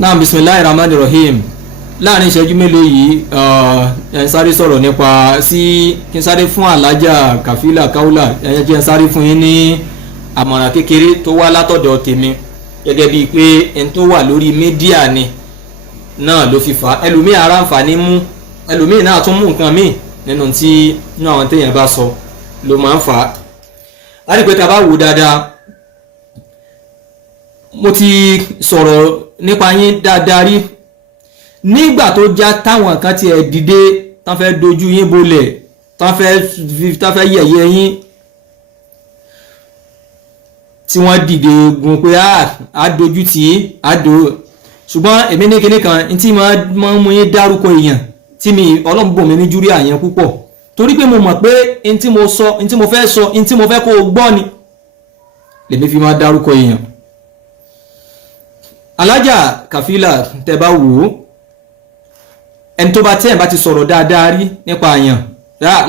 náà bismillahir rahmanir rahim. Láàrin ìṣẹ́jú mélòó yìí ẹ sáré sọ̀rọ̀ nípa kí n sáré fún alájà Kafila Kaula ẹ jẹ́ n sáré fún yín ní àmọ̀ràn kékeré tó wá látọ̀dọ̀ tèmi gẹ́gẹ́ bíi pé ẹni tó wà lórí mídíà ni náà ló fi fà á. Ẹlòmíì ara àǹfààní mú, ẹlòmíì náà tún mú nǹkan míì nínú àwọn téèyàn bá sọ ló máa ń fà á. A rí pé tá a bá wò dáadáa, mo ti sọ̀rọ̀ nípa yín dáadáa rí nígbà tó já táwọn kan tiẹ̀ dìde tán fẹ́ dojú yín bolẹ̀ tán fẹ́ yẹ̀yẹ́ yín tí wọ́n dìde gun pé a dojú tì í a do. Ṣùgbọ́n èmi ní kinní kan tí máa ń mú yín dárúkọ èèyàn tí mi Ọlọ́run bò mí ní júrí àyẹn púpọ̀ torí pé mo mọ̀ pé n tí mo sọ n tí mo fẹ́ sọ n tí mo fẹ́ kó o gbọ́ ni lèmi fi máa dárúkọ èèyàn. Alájà Kafila tẹ́ bá wò ó, ẹni tó bá tẹ́yìn bá ti sọ̀rọ̀ dáadáa rí nípa àyàn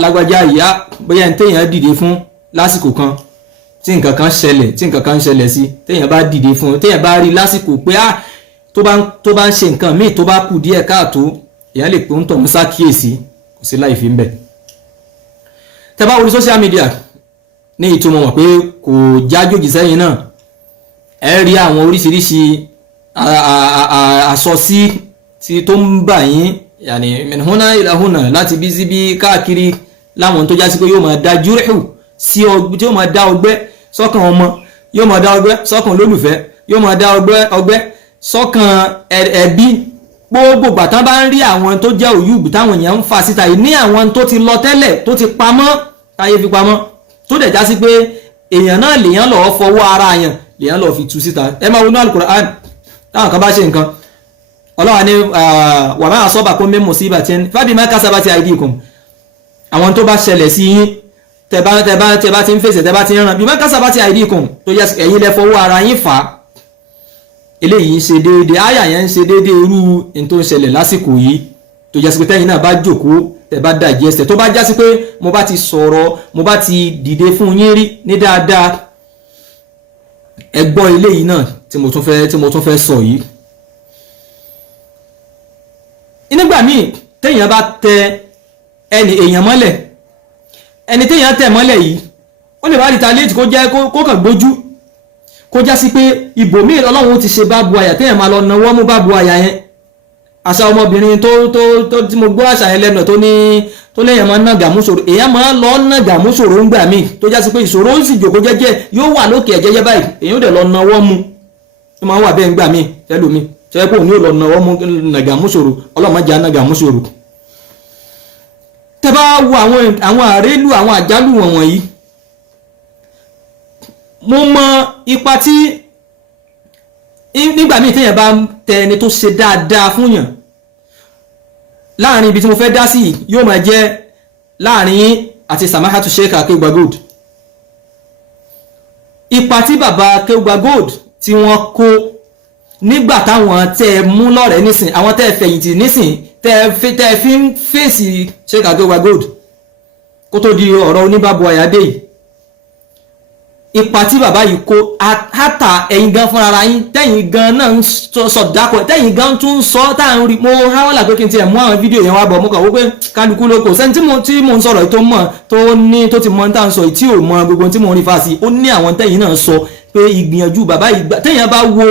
lágbájá ìyá bóyá ẹni téèyàn dìde fún lásìkò kan tí nǹkan kan ṣẹlẹ̀ sí téèyàn bá dìde fún téèyàn bá rí lásìkò pé tó bá ń ṣe nǹkan míì tó bá kù díẹ̀ káàtó èèyàn lè pé ń tọ̀ ń ṣàkíyèsí kò sí láì fi ń bẹ̀. Tẹ́ bá orí social media ní ìtumọ̀ mọ̀ pé kò jájòjì sẹ́yìn náà ẹ rí àwọn oríṣiríṣi àsọsí tí tó ń bà yín yàní min huna ila huna láti bí sí bí káàkiri láwọn tó já sí pé yóò máa dá júrẹ́hù sí ọgbẹ́ tí yóò máa dá ọgbẹ́ sọ́kàn ọmọ, yóò máa dá ọgbẹ́ sọ́kàn olólùfẹ́, yóò máa dá ọgbẹ́ sọ́kàn ẹbí. Gbogbo gbàtán bá ń rí àwọn tó jẹ́ òyùbù táwọn èèyàn ń fa síta yìí ní àwọn tó ti lọ tẹ́lẹ̀ tó ti pamọ́ táyé fi pamọ́ tó dẹ̀ já sí pé èèyàn náà lèèyàn lọ́ọ́ fọwọ́ ara yàn lèèyàn lọ́ọ́ fi tú síta. Ẹ máa wọnú Al-Qur'an táwọn kan bá ṣe nǹkan Ọlọ́run ní wa ma asabakum min musibatin fabima kasabat aydikum. Àwọn tó bá ṣẹlẹ̀ sí yín tẹ́ bá ti ń fèsì tẹ́ bá ti ń ràn bima kasabat aydikum tó yẹ ẹ̀yin lẹ fọwọ́ ara yín fà á. Eléyìí ń ṣe déédéé àyà yẹn ń ṣe déédéé irú ní tó ń ṣẹlẹ̀ lásìkò yìí tó jẹ́ sí pé tẹ́yìn náà bá jókòó tẹ́ bá dàjí ẹsẹ̀ tó bá já sí pé mo bá ti sọ̀rọ̀ mo bá ti dìde fún yín rí ní dáadáa ẹ gbọ́ eléyìí náà tí mo tún fẹ́ sọ yìí. Nígbà míì téèyàn bá tẹ èèyàn mọ́lẹ̀ ẹni téèyàn tẹ̀ mọ́lẹ̀ yìí ó lè bá rí talẹ́ẹ̀tì kó jẹ́ kó kàn gbójú kó já sí pé ibòmíì Ọlọ́run ti ṣe bá bu àyà téèyàn máa lọ nawọ́ mú bá bu àyà yẹn. Àṣà ọmọbìnrin tó tí mo gbọ́ àṣà yẹn lẹ́nu tó léèyàn máa ń ná gàmúṣòro èèyàn máa ń lọ ná gàmúṣòro ńgbà míì tó já sí pé ìṣòro ó sì jòkó jẹ́jẹ́ yóò wà lókè ẹ̀jẹ̀jẹ̀ báyìí èèyàn ó dẹ̀ lọ nawọ́ mú ó máa ń wà bẹ́ẹ̀ ńgbà míì fẹ́lómi ṣe pé òun yóò lọ nawọ́ mú nàgàmúṣòro ọlọ́mọdé nàgàmúṣòro. Tẹ́ bá wo àwọn àrélù àwọn àjálù wọ̀nyí mo mọ ipa tí nígbà míì téèyàn bá tẹ ẹni tó ṣe dáadáa fún yàn láàrin ibi tí mo fẹ́ dá sí yóò máa jẹ́ láàrin yín àti Samahatu Sheikh Akeugba Gold. Ipa tí bàbá Akeugba Gold tí wọ́n kó nígbà táwọn tẹ́ mú lọ́rẹ̀ẹ́ nísìn àwọn tẹ́ fẹ̀yìntì nísìn tẹ́ fi ń fèsì Sheikh Akeugba Gold kó tó di ọ̀rọ̀ oníbàbọ̀ àyàdé yìí. Ipa tí bàbá yìí kó hátà ẹ̀yin gan fúnra ara yín tẹ́yìn gan náà ń sọ dákọ̀ tẹ́yìn gan tún sọ tá à ń rí mo háwọ́là pé kí n tiẹ̀ mú àwọn fídíò yẹn wá bọ̀ mo kàn wó pé kálukú ló kò sẹ́ni tí mo ń sọ̀rọ̀ tó mọ̀ tó ti mọ̀ tá à ń sọ tí ò mọ gbogbo tí mo ń rí fásí ó ní àwọn tẹ́yìn náà sọ pé ìgbìyànjú bàbá yìí tẹ́yìn bá wo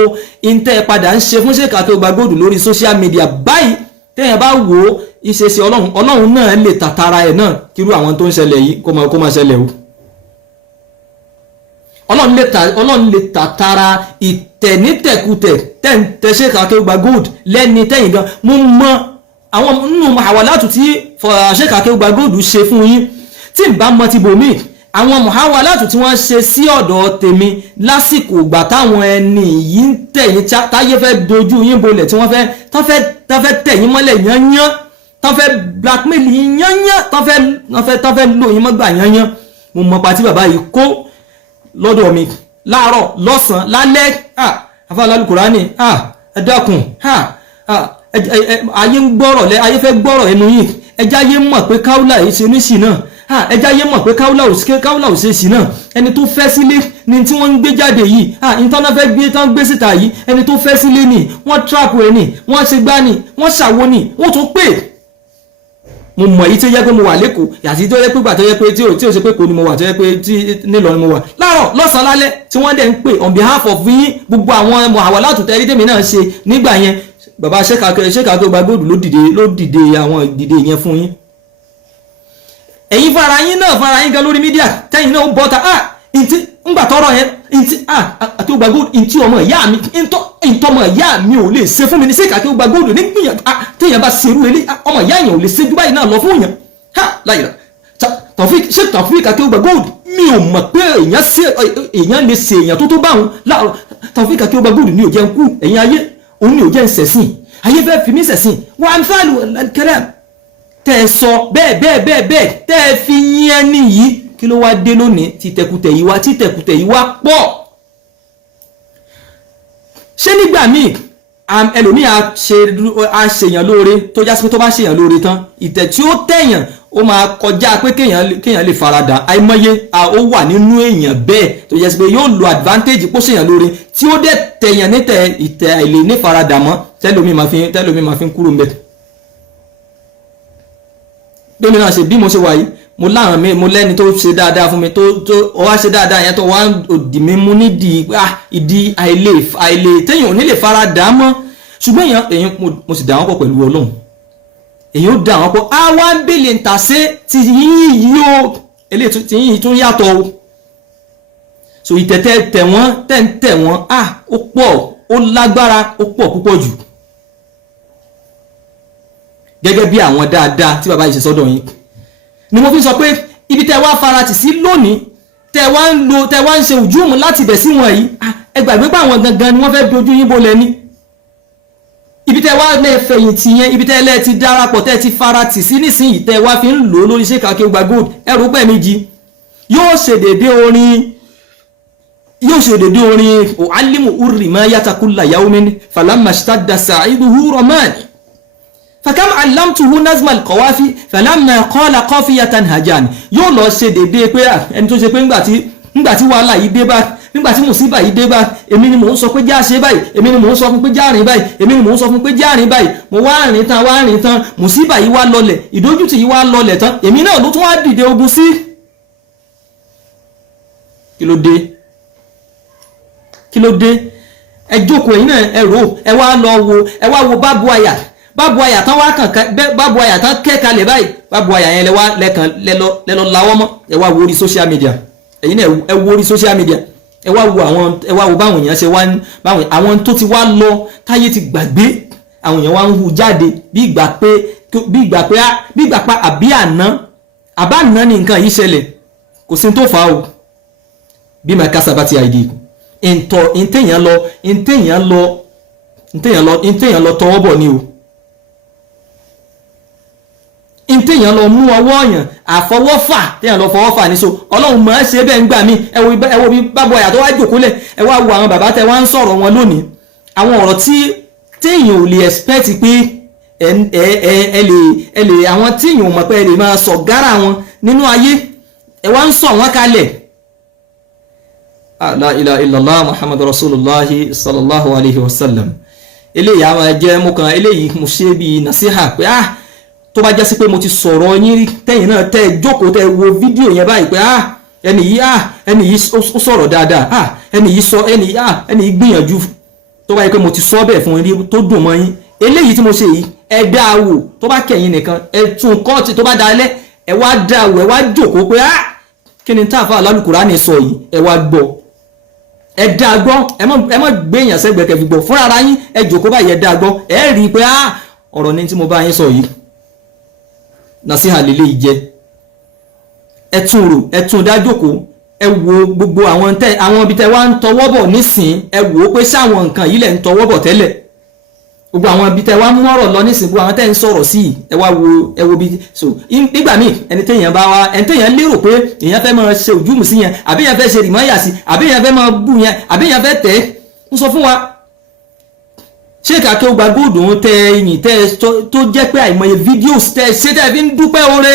intẹ́ padà ń ṣe fún Sheikh Akeugba Gold lórí social media báyìí tẹ́yìn bá wo ìṣesí Ọlọ́run náà lè tàtàrà ẹ̀ náà kírú àwọn tó ń ṣẹlẹ̀ yìí kó máa ṣẹlẹ̀ o. Ọlọ́run lè tàtàrà ìtẹ̀nítẹ̀kùtẹ̀ tẹ́ Sheikh Akeugba Gold lẹ́ni tẹ́yìn gan mo mọ àwọn nínú muhawalatu tí Sheikh Akeugba Gold ṣe fún yín tí n bá mọ ti bòmí àwọn muhawalatu tí wọ́n ṣe sí ọ̀dọ̀ tèmi lásìkò ìgbà táwọn ẹni yìí ń tẹ̀yìn táyé fẹ́ dojú yín bolẹ̀ tí wọ́n fẹ́ tẹ̀yìn mọ́lẹ̀ yányán tán fẹ́ blackmail yín yányán tán fẹ́ lò yín mọ́gbà yányán mo mọ pa tí bàbá yìí kó lọ́dọ̀ mi láàárọ̀ lọ́sàn lálẹ́ àfáàlá Al-Qur'ani ẹ dákun ayé ń gbọ́rọ̀ ayé fẹ́ gbọ́rọ̀ ẹnu yìí ẹjá ayé mọ̀ pé Kaula yìí ṣe oníṣì náà ẹja yé mọ̀ pé káúlà ò ṣe sí náà ẹni tó fẹ́ sílé ni tí wọ́n ń gbé jáde yìí ìtọ́nà fẹ́ gbé tán gbé síta yìí ẹni tó fẹ́ sílé ni wọ́n trap ẹ̀ ni wọ́n ṣe gbá ni wọ́n ṣàwo ni wọ́n tún pè mo mọ̀ èyí tó yẹ pé mo wà lẹ́kọ̀ọ́ yàtí tó yẹ pé gbà tó yẹ pé tí ò ṣe pé kò ní mo wà tó yẹ pé tí nílọrin mo wà láàárọ̀ lọ́sàn-án lálẹ́ tí wọ́n dẹ̀ ń pè on behalf of yín gbogbo àwọn àwọn látùtẹ́ tèmi náà ṣe nígbà yẹn bàbá ṣékàkẹ́ Ọba Gold ló dìde àwọn ìdìde yẹn fún yín ẹ̀yin fara yín gan lórí mídíà tẹ́yìn náà bọ́ta ntí ńgbà tọrọ yẹn ntí àti Ọba Gold ntí ọmọ ìyá mi ntọ́mọ ìyá mi ò lè ṣe fún mi ní ṣékàkẹ́ Ọba Gold nígbìyàn téèyàn bá ṣerú ilé ọmọ ìyá yẹn ò lè ṣe jù báyìí náà lọ fún yẹn láyìí Taofeek Akẹ́ Ọba Gold mi ò mọ̀ pé èèyàn lè ṣe èèyàn tó báwọn Taofeek Akẹ́ Ọba Gold ní òjẹ́ ń kú ẹ̀yin ayé òun ní òjẹ́ ń ṣẹ̀sìn ayé fẹ́ fi mí ṣẹ̀sìn wà á fàlù kẹrẹ́ tẹ́ ẹ sọ bẹ́ẹ̀ tẹ́ ẹ fi yín ẹni yìí kí ló wá dé lónìí títẹkùtẹ̀ yìí wá pọ̀ ṣé nígbà míì ẹlòmíì á ṣèyàn lóore tó jásí pé tó bá ṣèyàn lóore tán ìtẹ̀ tí ó tẹ̀yàn ó máa kọjá pé kéèyàn lè farada àìmọye ó wà nínú èèyàn bẹ́ẹ̀ tó jásí pé yóò lo advantage kó ṣèyàn lóore tí ó dẹ̀ tẹ̀yàn nítẹ̀ ìtẹ̀ àìlè ní farada mọ́ tẹ́lòmíì máa fi ń kúrò mbẹ́. bí mi náà ṣe bí mo ṣe wà yìí mo lẹ́ni tó ṣe dáadáa fún mi tó wá ṣe dáadáa yẹn tó wá òdì mi mú nídìí ìdí àìlè téèyàn ò ní lè fara dà á mọ́ ṣùgbọ́n èèyàn mo sì dà wọ́n pọ̀ pẹ̀lú Ọlọ́run èèyàn ó dà wọ́n pọ̀ àwa ń bèlè ń tà sí ti yíyí o eléyìí tí yíyí tún yàtọ̀ o so ìtẹ̀tẹ̀ tẹ̀ wọ́n ó pọ̀ ó lágbára ó pọ̀ púpọ̀ jù gẹ́gẹ́ bí àwọn dáadáa tí bàbá yìí ṣe sọ́dọ̀ yín ni mo fi sọ pé ibi tẹ́ wá faratì sí lónìí tẹ́ wá ń ṣe ùjúùmù láti bẹ̀ sí wọn yìí ẹ gbàgbé pé àwọn gangan ni wọ́n fẹ́ dojú yín bolẹ̀ ní ibi tẹ́ wá lẹ́ẹ̀fẹ̀yìntì yẹn ibi tẹ́ lẹ́ẹ̀ ti darapọ̀ tẹ́ ti faratì sí nísìnyí tẹ́ wá fi ń lò ó lórí Ṣékàkẹ́ Ọba Gold ẹrù pẹ̀ méjì yóò ṣe dédé orin u'allimu urrimayata kulla yawmin falamma ishtadda sa'iduhu ramani fakam alamtuhu nazma alqawafi falamma qala qafiyatan hajani yóò lọ ṣe dédé pé ẹni tó ṣe pé nígbàtí wàhálà yìí dé bá nígbàtí mùsíbà yìí dé bá èmi ni mò ń sọ pé já ṣe báyìí èmi ni mò ń sọ fún pé já rìn báyìí èmi ni mò ń sọ fún pé já rìn báyìí mo wá rìn tán mùsíbà yìí wá lọlẹ̀ ìdójútì yìí wá lọlẹ̀ tán èmi náà ló tún wá dìde ogun sí kí ló dé ẹ jókòó ẹ̀yin náà ẹ rò ẹ wá wo bábu àyà tán wá kàn bábu àyà tán kẹ́kalẹ̀ báyìí bábu àyà yẹn lẹ́lọ láwọ́ mọ́ ẹ wá wo orí social media ẹ̀yin náà ẹ wo orí social media ẹ wá wo báwọn èèyàn ṣe wá báwọn àwọn tó ti wá lọ táyé ti gbàgbé àwọn èèyàn wá ń hu jáde bí ìgbà pa àbá àná ni nǹkan yìí ṣẹlẹ̀ kò sí tó fà á o bí my casabati id ìtẹ̀yàn lọ tọwọ́ bọ̀ ni o ìtẹ̀yàn lọ mú ọwọ́ ọ̀yàn àfọwọ́fà tẹ̀yàn lọ fọwọ́fà ní so Ọlọ́run máa ṣe bẹ́ẹ̀ ń gbà mí ẹ wo bí bábọ̀ àyà tó wá jòkólẹ̀ ẹ wá wo àwọn bàbá tẹ wá ń sọ̀rọ̀ wọn lónìí àwọn ọ̀rọ̀ tí téèyàn ò lè expect pé ẹ lè àwọn téèyàn ò mọ̀ pé ẹ lè máa sọ gára wọn nínú ayé ẹ wá ń sọ wọn kalẹ̀ la ilaha illallah muhammadu rasulullahi sallallahu alaihi wasallam eléyìí àwọn ẹjẹ́ mú kan eléyìí mo ṣe bí nasiha pé tó bá jásí pé mo ti sọ̀rọ̀ yín rí tẹ́yìn náà tẹ́ jókòó tẹ́ wo fídíò yẹn báyìí pé ẹni yìí ó sọ̀rọ̀ dáadáa ẹni yìí gbìyànjú tó bá yẹ pé mo ti sọ bẹ́ẹ̀ fún yín tó dùn mọ́ yín eléyìí tí mo ṣe yìí ẹ dá wò tó bá kẹ̀yìn nìkan ẹ tún kọ́ọ̀tì tó bá dalẹ̀ ẹ wá dá wò ẹ wá jókòó pé kí ni táàfà Al-Qur'ani sọ yìí ẹ wá gbọ́ ẹ dá gbọ́ ẹ má gbé èèyàn sẹ́gbẹ̀ẹ́ kẹfì gbọ́ fúnra ara yín ẹ jókòó báyìí ẹ dá gbọ́ ẹ rí i pé ọ̀rọ̀ ní tí mo bá yín sọ yìí nasiha lele ìjẹ ẹ tún rò ẹ tún dá jókòó ẹ wo gbogbo àwọn ibi tẹ wá ń tọwọ́ bọ̀ nísìn ẹ wò ó pé sáwọn nǹkan yìí lẹ̀ ń tọwọ́ bọ̀ tẹ́lẹ̀ gbogbo àwọn ibi tẹ wá mú ọ̀rọ̀ lọ nísìn gbogbo àwọn tẹ́ ń sọ̀rọ̀ sí ẹ wá wo bí so nígbà míì ẹni téèyàn lérò pé èèyàn fẹ́ máa ṣe ojúmù sí yẹn àbí èèyàn fẹ́ ṣe rìmọ́yà sí àbí èèyàn fẹ́ máa bú yẹn àbí èèyàn fẹ́ tẹ̀ ń sọ fún wa Ṣékàkẹ́ Ọba Gold òun tẹ ẹyìn tẹ tó jẹ́ pé àìmọye fídíòs tẹ ṣe tẹ́ fi ń dúpẹ́ oore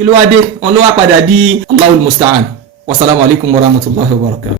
kí ló wá dé wọn ló wá padà di Allahul musta'an. Wassalamu alaikum warahmatullahi wabarakatuh.